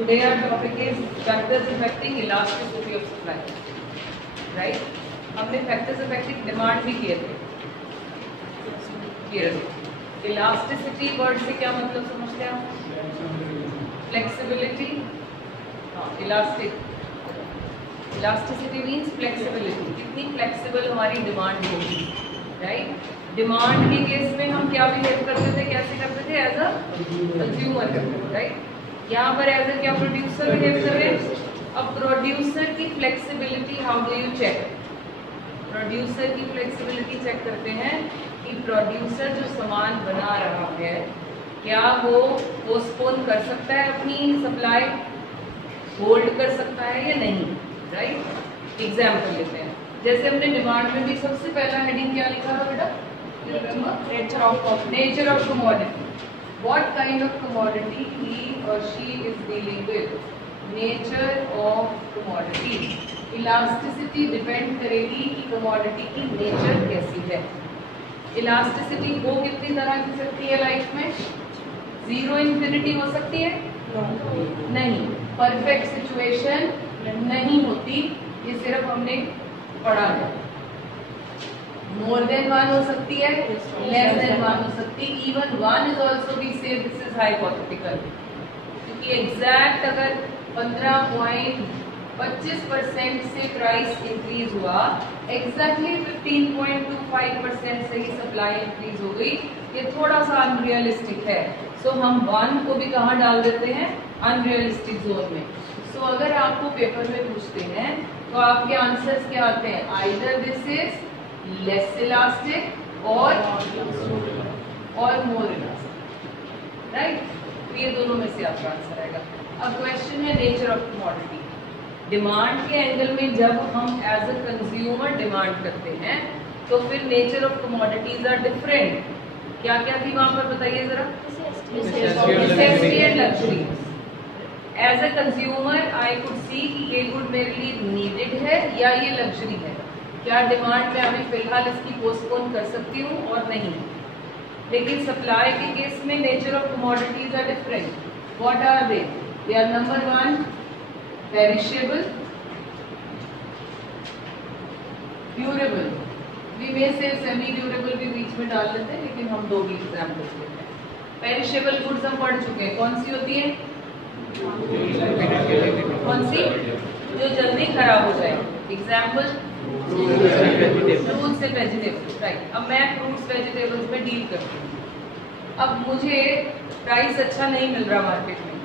Today our topic is factors affecting elasticity of supply. Right? हमने factors affecting demand भी किए थे. Elasticity word से क्या मतलब समझते हैं आप? Flexibility. Elastic. Elasticity means flexibility. कितनी flexible हमारी demand होगी, right? Demand के केस में हम क्या behave करते थे, कैसे करते थे? As a consumer करते थे, right? यहाँ पर एज क्या प्रोड्यूसर बिहेव कर रहे हैं. अब प्रोड्यूसर की flexibility how do you check? Producer की फ्लेक्सिबिलिटी चेक करते हैं कि प्रोड्यूसर जो सामान बना रहा है क्या वो पोस्टपोन कर सकता है अपनी सप्लाई, होल्ड कर सकता है या नहीं, राइट? एग्जाम्पल लेते हैं. जैसे हमने डिमांड में भी सबसे पहला हेडिंग क्या लिखा था बेटा? Nature of commodity. What kind of commodity he or she is dealing with? Nature of commodity. Elasticity depend करेगी कि commodity की nature कैसी है. Elasticity वो कितनी तरह की सकती है लाइफ में? जीरो इन्फिनिटी हो सकती है? नहीं. परफेक्ट सिचुएशन नहीं होती, ये सिर्फ हमने पढ़ा है. मोर देन वन हो सकती है, लेस देन वन हो सकती है. Even one is also be से दिस इज हाइपोथेटिकल, क्योंकि एग्जैक्ट अगर 15.25% से प्राइस इंक्रीज हुआ, एग्जैक्टली 15.25% से ही सप्लाई इंक्रीज हो गई, ये थोड़ा सा अनरियलिस्टिक है. सो हम वन को भी कहाँ डाल देते हैं? अनरियलिस्टिक जोन में. सो अगर आपको पेपर में पूछते हैं तो आपके आंसर्स क्या आते हैं? Either this is less elastic और मोर इलास्टिक, राइट? तो ये दोनों में से आपका आंसर आएगा. अब क्वेश्चन है नेचर ऑफ कमोडिटी. डिमांड के एंगल में जब हम एज अ कंज्यूमर डिमांड करते हैं तो फिर nature of commodities are different. क्या क्या थी वहां पर बताइए जरा? Necessity and luxury. As a consumer I could see कि ये गुड मेरे लिए नीडेड है या ये लग्जरी है. क्या डिमांड में अभी फिलहाल इसकी पोस्टपोन कर सकती हूँ और नहीं. लेकिन सप्लाई के केस में nature of commodities are different. What are they? They are number one perishable, durable. We may say semi durable भी बीच में डाल देते हैं, लेकिन हम दो भी एग्जाम्पल्स लेते हैं. पेरिशेबल गुड्स हम पढ़ चुके हैं. कौन सी होती है? कौन सी? जो जल्दी खराब हो जाए. Example fruits and vegetables, right? अब मैं फ्रूट्स वेजिटेबल्स में डील करती हूँ. अब मुझे प्राइस अच्छा नहीं मिल रहा मार्केट में,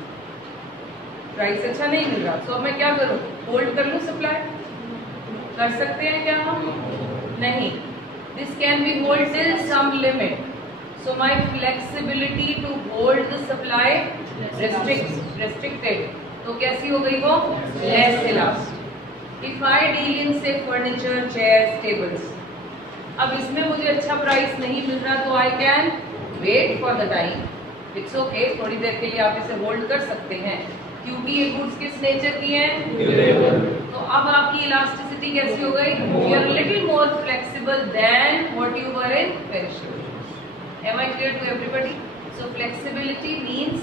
प्राइस अच्छा नहीं मिल रहा, तो अब मैं क्या करूँ? होल्ड कर लूँ सप्लाई? कर सकते हैं क्या हम? नहीं. This can be hold till some limit. So my flexibility to hold the supply restricted. तो कैसी हो गई वो? Less elastic. If I deal in say furniture, chairs, tables, अब इसमें मुझे अच्छा प्राइस नहीं मिल रहा तो I can wait for the time. It's okay, थोड़ी देर के लिए आप इसे होल्ड कर सकते हैं, क्योंकि ये गुड्स किस नेचर की हैं? तो अब आपकी इलास्टिसिटी कैसी हो गई? You are little more flexible than what you were in perishable. Am I clear to everybody? So flexibility means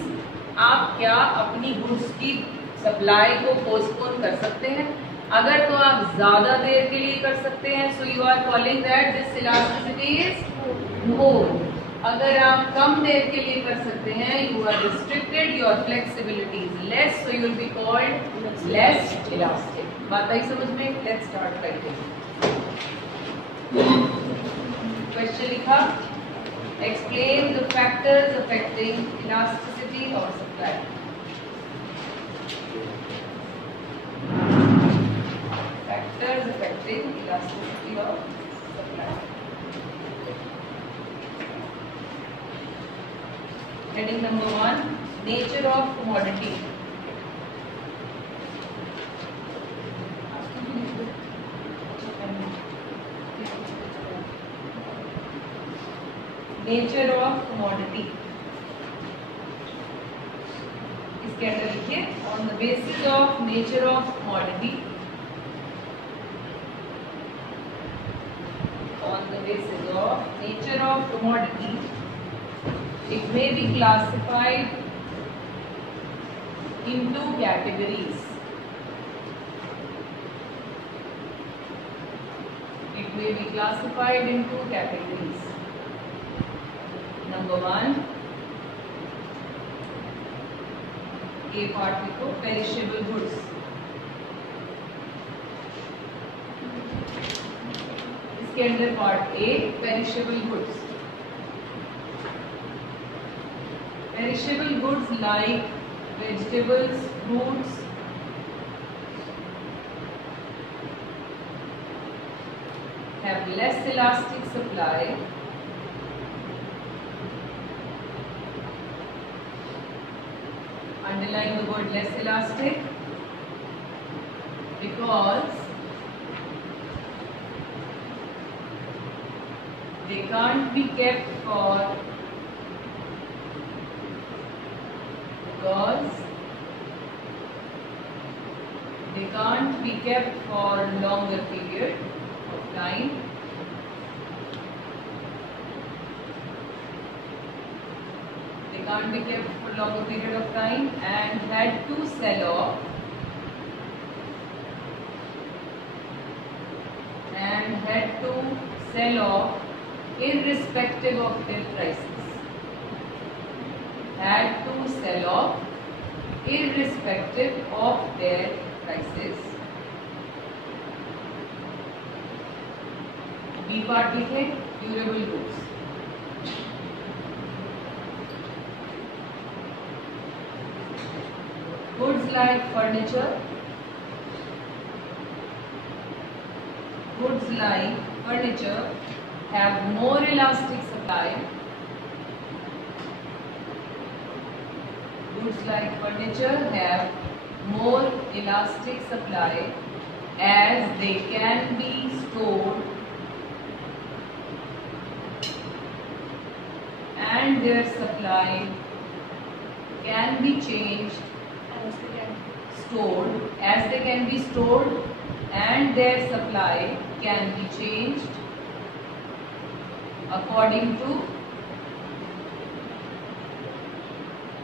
आप क्या अपनी गुड्स की सप्लाई को पोस्टपोन कर सकते हैं. अगर तो आप ज्यादा देर के लिए कर सकते हैं, so you are calling that this elasticity is more. अगर आप कम देर के लिए कर सकते हैं, you are restricted, your flexibility is less, so you will be called less elastic. बात आई समझ में? लेट्स स्टार्ट करते हैं. क्वेश्चन लिखा, explain the factors affecting elasticity of supply. Factors affecting elasticity of supply. Heading number 1, nature of commodity. Nature of commodity. इसके अंदर लिखिए, on the basis of nature of commodity. On the basis of nature of commodity, it may be classified into categories. It may be classified into categories. Number 1, A part लिखो, perishable goods. इसके अंदर part A perishable goods. Perishable goods like vegetables, fruits, have less elastic supply underline the word less elastic because they can't be kept for longer period of time. They can't be kept for longer period of time and had to sell off irrespective of their prices. Had to sell off irrespective of their prices. B part लिखे durable goods. Goods like furniture. Goods like furniture have more elastic supply. Goods like furniture have more elastic supply as they can be stored and their supply can be changed as they can be stored and their supply can be changed according to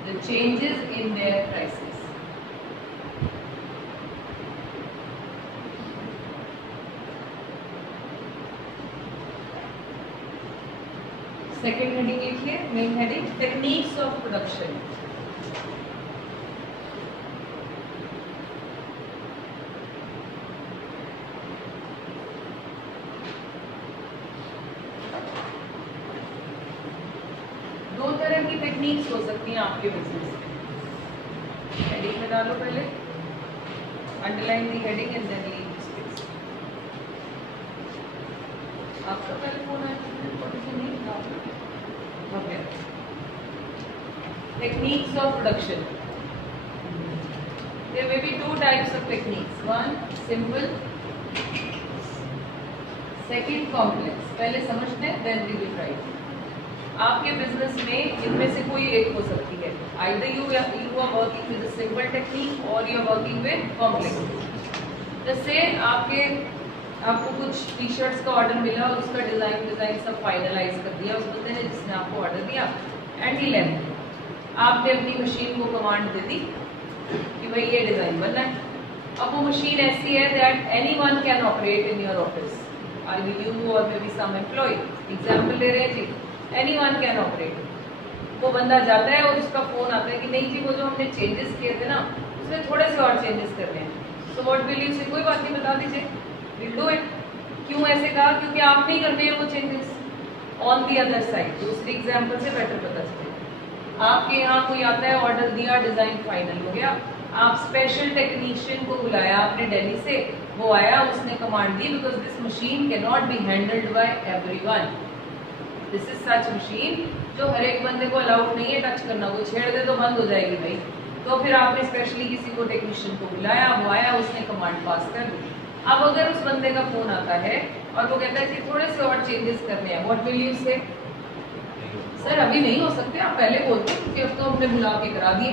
the changes in their prices. Second heading लिखिए, main heading techniques of production. दो तरह की टेक्निक्स हो सकती हैं आपके बिजनेस में. हेडिंग में डालो पहले, underline the heading and then leave the space. आपका पहले फोन आया okay. Techniques of production. There may be two types of techniques. One simple, second complex. पहले समझते हैं, then we will try. आपके बिजनेस में इनमें से कोई एक हो सकती है. Either you are working with a simple technique or you are working with complex. जैसे आपको कुछ टी शर्ट्स का ऑर्डर मिला और उसका डिजाइन सब फाइनलाइज कर दिया उस बंदे ने जिसने आपको ऑर्डर दिया एंड ही लेंथ. आपने अपनी मशीन को कमांड दे दी कि भाई ये डिजाइन बनना है. अब वो मशीन ऐसी है that anyone can operate in your office. I you और may be some employ. Example ले रहे हैं जी, एनीवन कैन ऑपरेट. वो बंदा जाता है और उसका फोन आता है कि नहीं जी वो जो हमने चेंजेस किए थे ना उसमें थोड़े से और चेंजेस करने हैं. सो व्हाट विल यू से, कोई बात नहीं बता दीजिए, विल डू इट. क्यों ऐसे कहा? क्योंकि आप नहीं करने हैं वो changes. On the other side दूसरी एग्जांपल से बेटर पता चले. आपके यहाँ कोई आता है, ऑर्डर दिया, डिजाइन फाइनल हो गया, आप स्पेशल टेक्नीशियन को बुलाया आपने दिल्ली से, वो आया, उसने कमांड दी because this machine can not be handled by everyone. This is such machine जो हर एक बंदे को अलाउड नहीं है टच करना. वो छेड़ दे तो बंद हो जाएगी भाई. तो फिर आपने स्पेशली किसी को टेक्नीशियन को बुलाया, वो आया, उसने कमांड पास कर दी. अब अगर उस बंदे का फोन आता है और वो कहता है कि थोड़े से और चेंजेस करने हैं, व्हाट विल यू से? सर अभी नहीं हो सकते, आप पहले बोलते क्योंकि अब तो हमने बुला के करा दिए.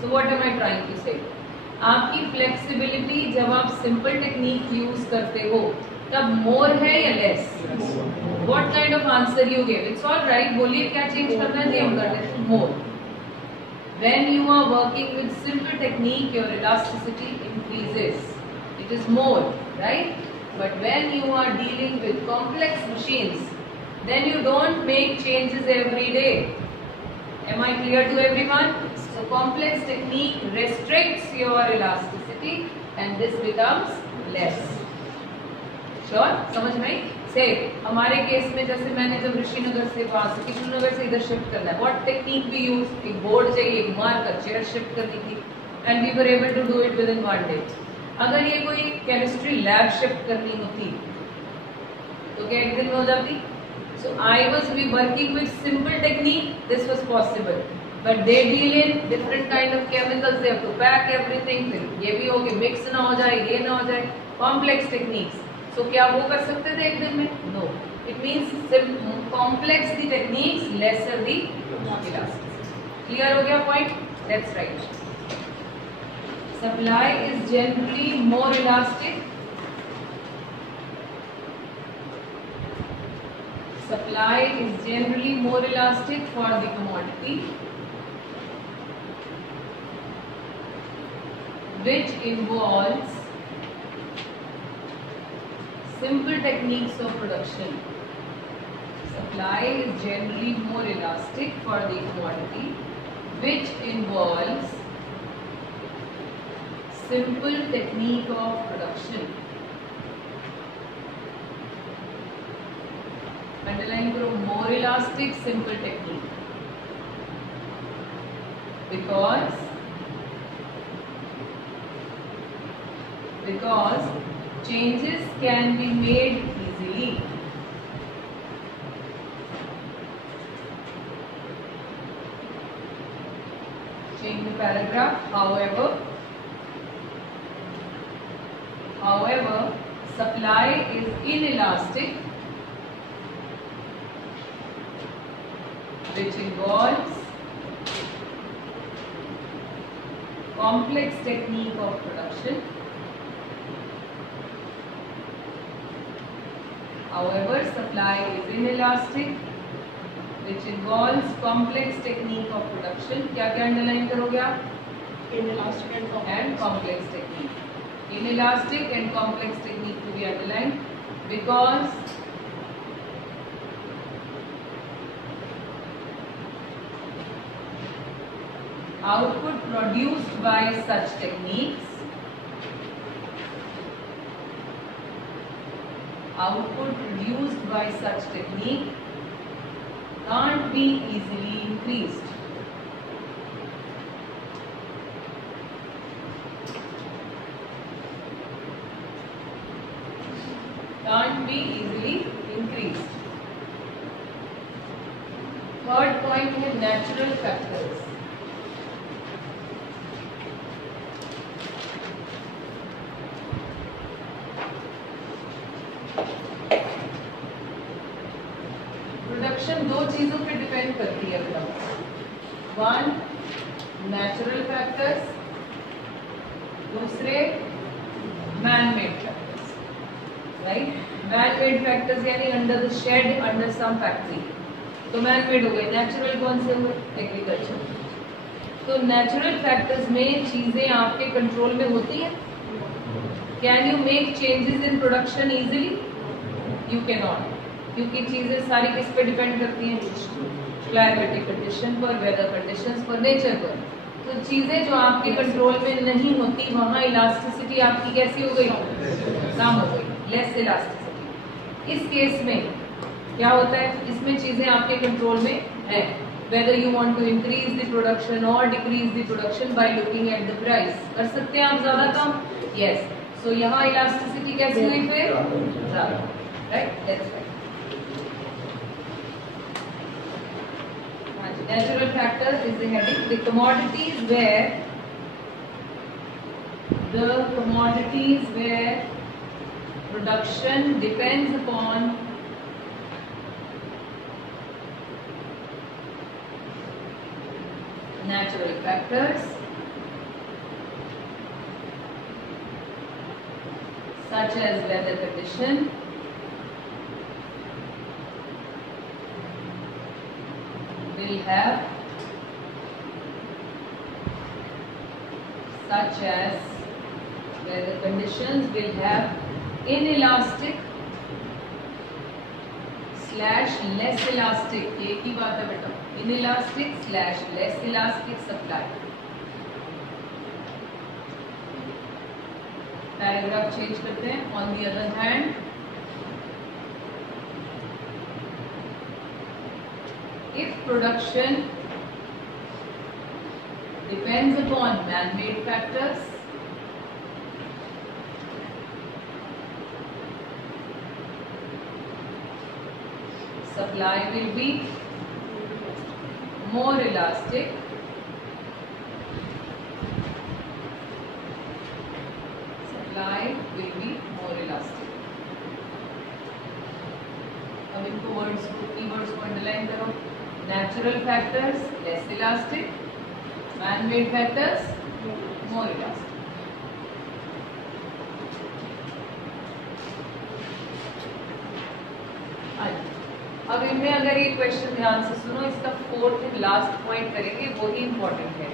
So what am I trying to say, आपकी फ्लेक्सिबिलिटी जब आप सिंपल टेक्निक यूज करते हो तब मोर है या less? What kind of answer you give? It's all right, बोलिए क्या चेंज करना है, हम कर देते हैं मोर. When you are working with simple technique, your elasticity increases. It is more, right? But when you are dealing with complex machines, then you don't make changes every day. Am I clear to everyone? So complex technique restricts your elasticity and this becomes less. Sure? समझ में आई? से हमारे केस में जैसे मैंने जब ऋषिनगर से वहां से कृष्णनगर से इधर शिफ्ट करना है, व्हाट टेक्निक वी यूज? एक बोर्ड चाहिए, एक मार्कर, चेयर शिफ्ट करनी थी and we were able to do it within 1 day. अगर ये कोई केमिस्ट्री लैब शिफ्ट करनी होती तो क्या एक दिन में हो जाती? So I was be working with simple technique, this was possible, but they deal in different kind of chemicals, they have to pack everything, फिर ये भी हो कि मिक्स ना हो जाए, ये ना हो जाए, कॉम्प्लेक्स टेक्निक्स. तो क्या वो कर सकते थे एक दिन में? No. It means complex the techniques, lesser the elasticity. Clear हो गया point? That's right. Supply is generally more elastic. Supply is generally more elastic for the commodity which involves simple techniques of production. Supply is generally more elastic for the commodity which involves simple technique of production. Underline करो, more elastic, simple technique, because changes can be made easily. Change the paragraph. However, supply is inelastic, which involves complex technique of production. However, supply is inelastic, which involves complex technique of production. क्या क्या अंडरलाइन करोगे आप? Inelastic and complex technique. Inelastic and complex technique to be underlined because output produced by such techniques can't be easily increased. Third point है natural factors. Production दो चीजों पे depend करती है बेटा. वन, नेचुरल फैक्टर्स, दूसरे man made factors. Right? Man made factors यानी under the shade, under some factory, तो मैन मेड हो गए. नेचुरल कौन से हुए? एग्रीकल्चर. तो नेचुरल फैक्टर्स में चीजें आपके कंट्रोल में होती है. Can you make changes in production easily? You can not, क्योंकि चीजें सारी किस पे डिपेंड करती हैं? क्लाइमेटिक कंडीशन पर, वेदर कंडीशंस पर, नेचर पर. तो चीजें जो आपके कंट्रोल में नहीं होती, वहां इलास्टिसिटी आपकी कैसी हो गई? कम हो गई, लेस इलास्टिसिटी. इस केस में क्या होता है? इसमें चीजें आपके कंट्रोल में है. Whether you want to increase the production और decrease the production by looking at the price. कर सकते हैं आप ज्यादा कम? यस. सो यहाँ इलास्टिसिटी कैसी हुई फिर? ज्यादा. Right? That's right. Natural factors is the heading. The commodities where production depends upon natural factors such as weather condition will have such as weather conditions will have inelastic slash less elastic, एक ही बात है बेटा, inelastic slash less elastic supply. Digraph change करते हैं. On the other hand, if production depends upon man-made factors, supply will be more elastic अब इनको वर्ड्स को कीवर्ड्स को अंडरलाइन करो. Natural factors less elastic, man made factors मोर इलास्टिक. अब इनमें अगर ये क्वेश्चन ध्यान से सुनो, इसका फोर्थ एंड लास्ट पॉइंट करेंगे, वही इंपॉर्टेंट है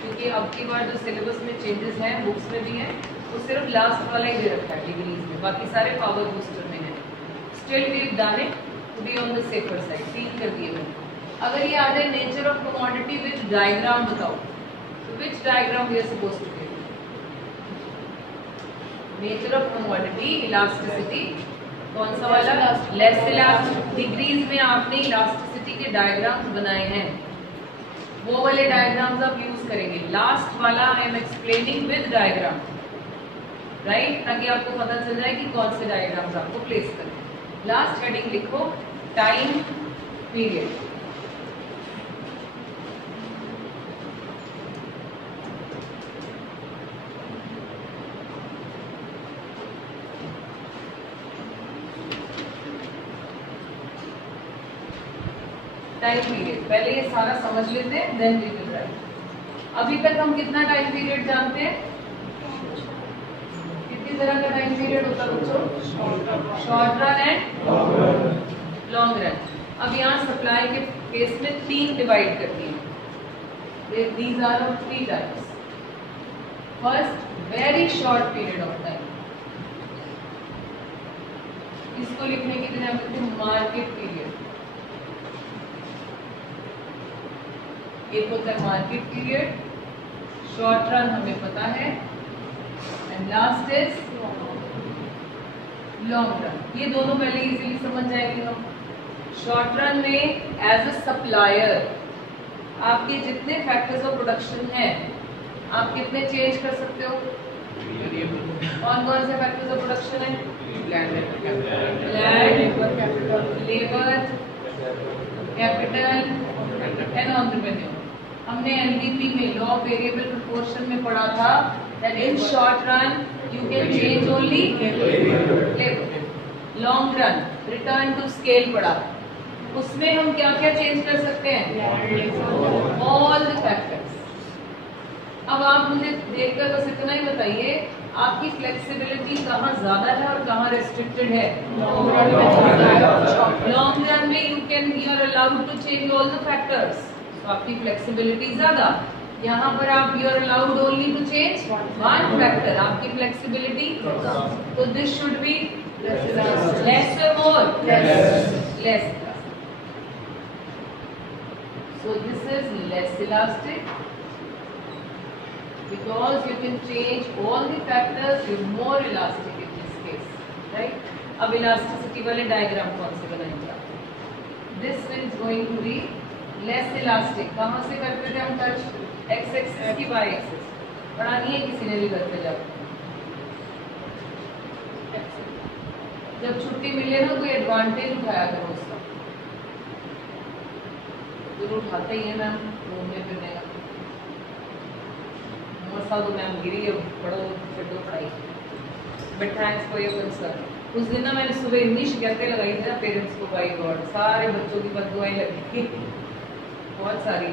क्योंकि अब की बार जो सिलेबस में चेंजेस हैं, बुक्स में भी हैं, वो सिर्फ लास्ट वाला ही दे रखा है डिग्रीज में, बाकी सारे पावर बूस्टर में है. Still we have done it to be on the safer side. 3 कर दिए मैंने. अगर ये आ जाए nature of commodity which diagram बताओ, तो which diagram we are supposed to give? Nature of commodity, elasticity, कौन सा वाला? Less elastic. डिग्रीज में आपने इलास्टिसिटी के डायग्राम्स बनाए हैं, वो वाले डायग्राम्स आप यूज करेंगे. लास्ट वाला I am explaining with diagram, right, ताकि आपको पता चल जाए कि कौन से डायग्राम्स आपको प्लेस करने. लास्ट हेडिंग लिखो, टाइम पीरियड. टाइम पीरियड पहले ये सारा समझ लेते हैं, देन वी विल राइट. अभी तक हम कितना टाइम पीरियड जानते हैं? कितनी तरह का टाइम पीरियड होता है बच्चों? Short run and long run. अब यहाँ सप्लाई के केस में 3 डिवाइड करती हैं. These are of 3 types. First, very short period of time. इसको लिखने की तरह बोलते हैं मार्केट पीरियड. एक होता है मार्केट पीरियड, शॉर्ट रन हमें पता है, and last is long run. ये दोनों पहले इजीली समझ जाएंगे हम. शॉर्ट रन में एज अ सप्लायर आपके जितने फैक्टर्स ऑफ प्रोडक्शन हैं, आप कितने चेंज कर सकते हो? कौन कौन से फैक्टर्स ऑफ प्रोडक्शन है? Land, labour, capital and entrepreneur. हमने एलडीपी में लॉ ऑफ वेरिएबल प्रोपोर्शन में पढ़ा था that in short run you can change only labour. Long run return to scale पढ़ा, उसमें हम क्या क्या चेंज कर सकते हैं? All the factors. अब आप मुझे देखकर बस इतना ही बताइए, आपकी फ्लेक्सिबिलिटी कहाँ ज्यादा है और कहाँ रेस्ट्रिक्टेड है? लॉन्ग रन में you are allowed to change all the factors, तो आपकी फ्लेक्सिबिलिटी ज्यादा. यहाँ पर आप you are allowed only to change one factor, आपकी फ्लेक्सिबिलिटी, तो दिस शुड बी लेस और more less. So this is less elastic because you can change all the factors. You're more elastic in this case, right? अब elasticity वाले diagram कौन से बनाएंगे आप? This is going to be less elastic. कहाँ से करते थे हम touch? X axis की Y axis. पढ़ानी है किसी ने भी करते जाओ. जब छुट्टी मिले ना कोई एडवांटेज उठाया करो उसका. जरूर उठाते ही है मैम घूमने फिरने का. मसा तो मैम गिरी है, पढ़ो छो पढ़ाई. But thanks for your concern. उस दिन ना मैंने सुबह इतनी शिकायतें लगाई थी ना पेरेंट्स को, बाई गॉड सारे बच्चों की बददुआएं लगी थी बहुत सारी.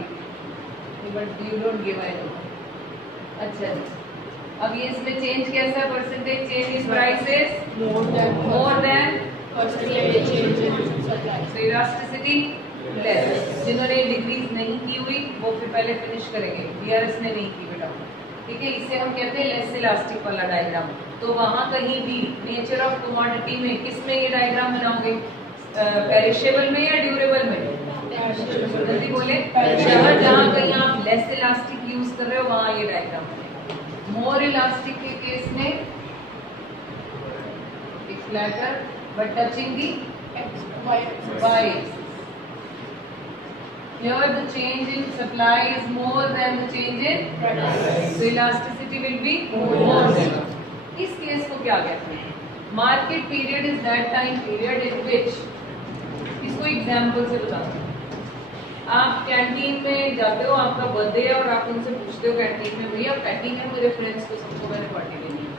But you don't give I know. अच्छा अब ये इसमें चेंज कैसा है? परसेंटेज चेंज इन प्राइसेस more than percentage change in supply. So elasticity less. जिन्होंने डिक्रीज नहीं की हुई वो फिर पहले फिनिश करेंगे, डीआरएस ने नहीं की बेटा, ठीक है। इसे हम कहते हैं लेस इलास्टिक वाला डायग्राम। तो वहां कहीं भी नेचर ऑफ कमोडिटी में किस में ये डायग्राम बनाओगे? पेरिशेबल में या ड्यूरेबल में? जल्दी बोले। जहाँ कहीं आप लेस इलास्टिक यूज कर रहे हो वहां ये डायग्राम बनेगा। मोर इलास्टिक के केस में it's flatter but touching the y axis. Here the change in supply is more than the change in price. So elasticity will be more than. इस केस को क्या कहते हैं? Market period is that time period in which, इसको एग्जाम्पल से बताऊं। आप कैंटीन में जाते हो, आपका बर्थडे है और आप उनसे पूछते हो कैंटीन में, भैया पैटिंग है मेरे फ्रेंड्स को सबको मैंने पार्टी देनी है,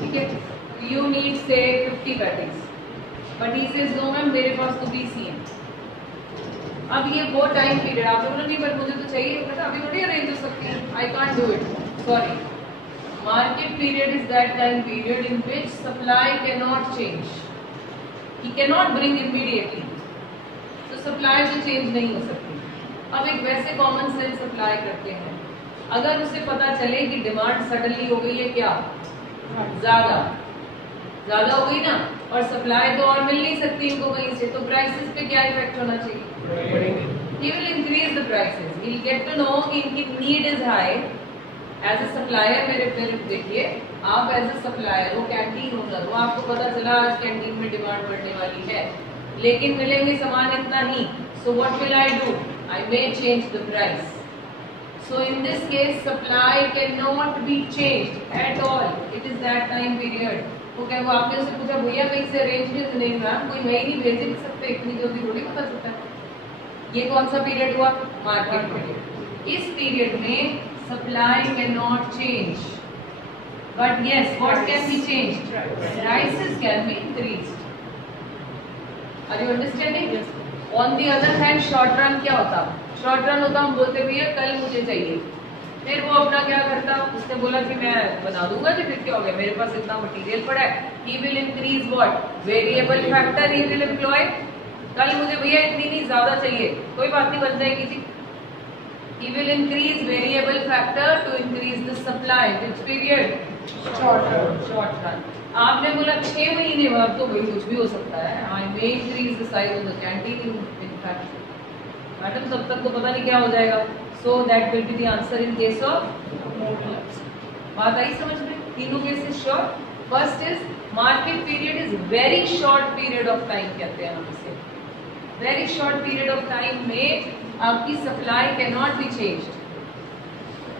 ठीक है। You need say 50 paintings but he says no ma'am मेरे पास तो 20 ही है। अब ये वो टाइम पीरियड आप बोलो नहीं बट मुझे तो चाहिए, बट अभी थोड़ी अरेंज हो सकती है, I can't do it, sorry. Market period is that time period in which supply can not change, he can not bring immediately, तो सप्लाई तो चेंज नहीं हो सकती। अब एक वैसे कॉमन सेंस अप्लाई करते हैं, अगर उसे पता चले कि डिमांड सडनली हो गई है क्या ज्यादा हो गई ना, और सप्लाई तो और मिल नहीं सकती इनको कहीं से, तो प्राइसेस पे क्या इफेक्ट होना चाहिए? He will increase the prices. He'll get to know कि इनकी need is high. As a supplier मेरे देखिए, आप एज ए सप्लायर हो, कैंटीन ओनर हो, आपको पता चला आज कैंटीन में डिमांड बढ़ने वाली है, लेकिन मिलेंगे सामान इतना ही, so what will I do? I may change the price. So in this case, supply cannot be changed at all. It is that time period. वो क्या, वो आपने उससे पूछा भैया कहीं से अरेंजमेंट नहीं हुआ, कोई मैं ही नहीं भेज नहीं सकते, इतनी जल्दी थोड़ी पता चलता है। ये कौन सा पीरियड हुआ? Market period. इस पीरियड में supply can not change, but yes what can be changed? Prices can be increased. Are you understanding? On the other hand short run क्या होता? शॉर्ट रन होता हम बोलते भैया कल मुझे चाहिए, फिर वो अपना क्या करता, उसने बोला कि मैं बना दूंगा, तो फिर क्या हो गया, मेरे पास इतना मटेरियल पड़ा है, he will increase what? Variable factor he will employ. कल मुझे भैया इतनी नहीं ज्यादा चाहिए, कोई बात नहीं बन जाएगी जी। He will increase variable factor to increase the supply, which period? Short run. आपने बोला 6 महीने बाद, तो भाई कुछ भी हो सकता है, I may increase the size of the canteen in fact, madam तब तक तो पता नहीं क्या हो जाएगा। So that will be the answer in case of. बात आई समझ में? तीनों cases short. First is market period is very short period of time, कहते हैं हम इसे। Very short period of time में आपकी supply can not be changed.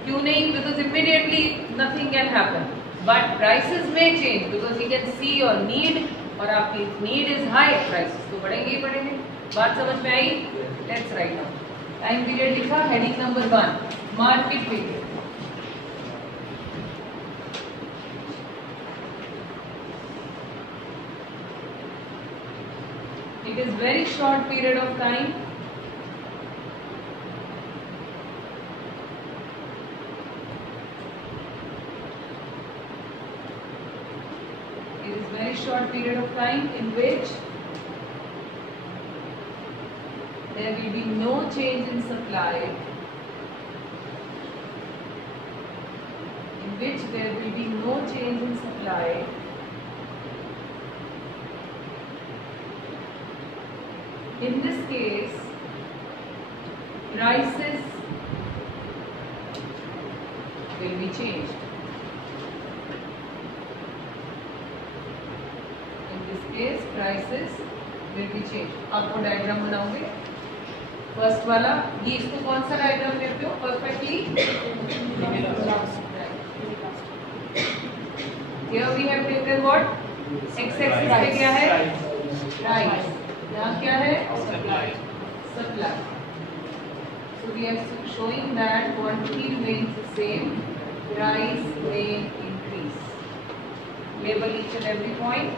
क्यों नहीं? Because immediately nothing can happen, but prices में change because you can see your need, और आपकी नीड इज हाई, प्राइसेस तो बढ़ेंगे ही बढ़ेंगे। बात समझ में आई? Let's write down. Time period लिखा, heading number 1 market period. It is very short period of time. It is very short period of time in which there will be no change in supply. In which there will be no change in supply. In this case, prices will be changed. In this case, prices will be changed. आपको डायग्राम बनाओगे फर्स्ट वाला, ये इसको कौन सा डायग्राम कहते हो? Perfectly here we have taken what? X axis पे क्या है? Price. यहाँ क्या है? Supply. So we are showing that quantity remains the same, price may increase. Label each and every point.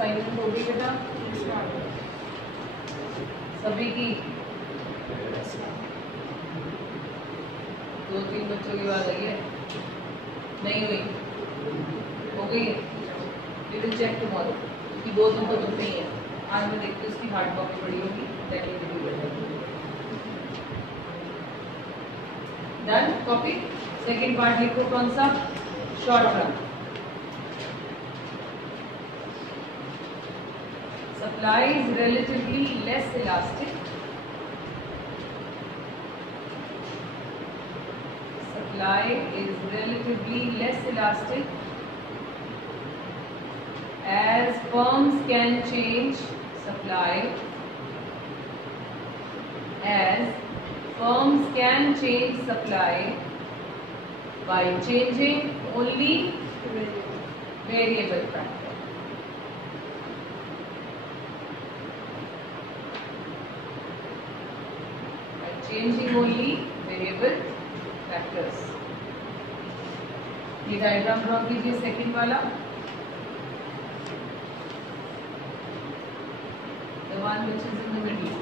Assignment हो गई बेटा सभी की? 2-3 बच्चों की बात आई है, नहीं हुई? हो गई है? वी विल चेक टुमारो कि वो तो बुक नहीं है। आज मैं देखती हूँ उसकी हार्ड कॉपी पड़ी होगी, that will be better. Done copy. Second part लिखो कौन सा? Short run. Supply is relatively less elastic. Supply is relatively less elastic as firms can change supply by changing only variable factor. Changing only variable factors. ये diagram draw कीजिए second वाला, the one which is in the middle.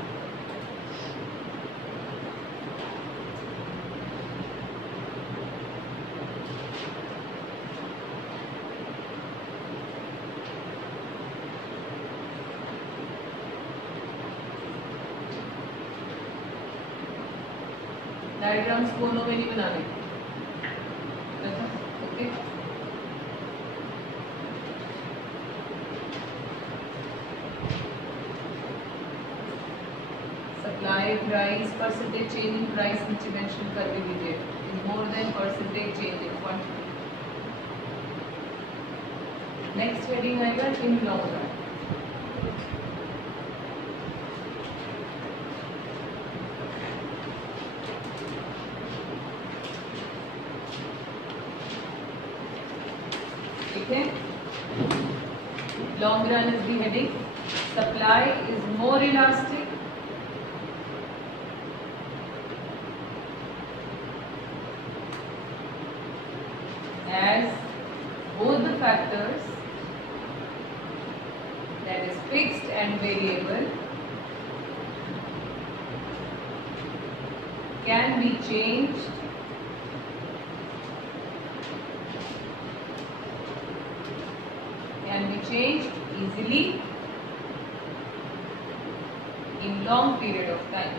Diagrams कोनों में नहीं बनाने, okay? Supply price percentage change in price नीचे mention कर भी दीजिए, is more than percentage change in quantity. Next heading आएगा in long run. Long run is the heading. Supply is more elastic as both the factors, that is fixed and variable, can be changed easily in long period of time.